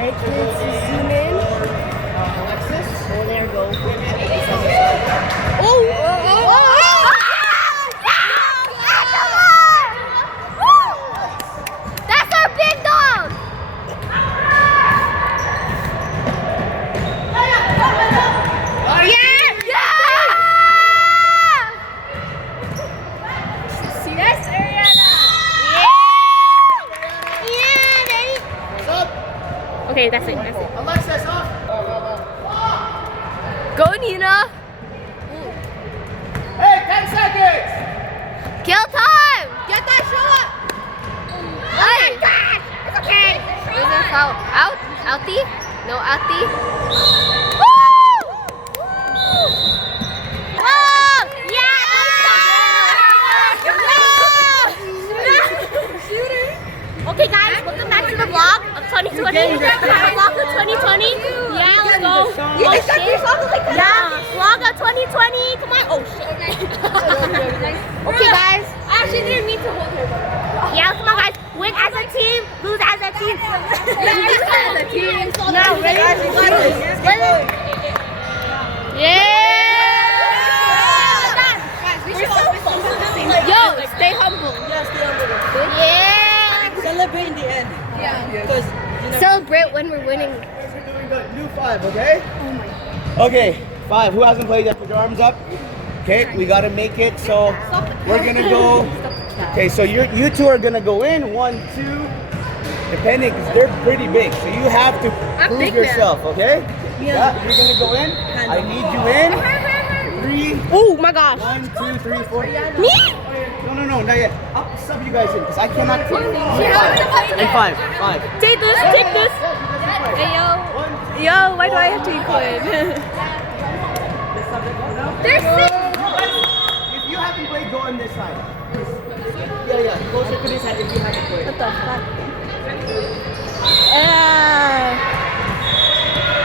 Okay, kids, zoom in. Alexis. Oh, there you go. Oh! That's our big dog! Yes, Ariana! Yeah, baby! What's up? Okay, that's it. That's it. Alexis, up! Go, Nina. Hey, 10 seconds! Kill time! Get that shot. Hey! It's okay! Is this out? Out? Outie? No outie? Woo! Oh! Yeah! Okay guys, welcome back to the vlog of 2020. Vlog of 2020. Yeah, let's go. Oh shit. Yeah, vlog of 2020. Come on. Oh shit. Okay guys. I actually didn't mean to hold her. Yeah, come on guys. Win as a team, lose as a team. Lose as a team. Now, ready? Yeah! We're so close. Yo, stay humble. Yeah! Celebrate in the end. Yeah. Because Celebrate when we're winning. You guys are doing good. Do 5, okay? Okay, 5. Who hasn't played yet? Put your arms up. Okay, we gotta make it. So we're gonna go. Okay, so you two are gonna go in. 1, 2. Depending, because they're pretty big. So you have to prove yourself, okay? Yeah. You're gonna go in. I need you in. 3. oh my gosh. 1, 2, 3, 4. Me? No, not yet. I'll sub you guys in because I cannot take 5. And 5. Take this. Take this. Hey yo. Yo, why do I have to equip? There's 6. If you haven't played, go on this side. Yeah. Closer to this side if you haven't played. What the fuck?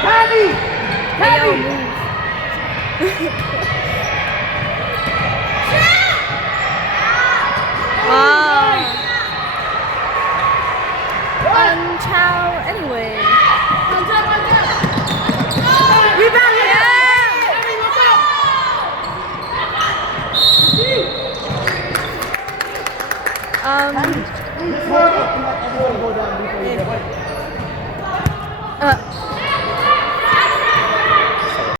Patty! Hey yo,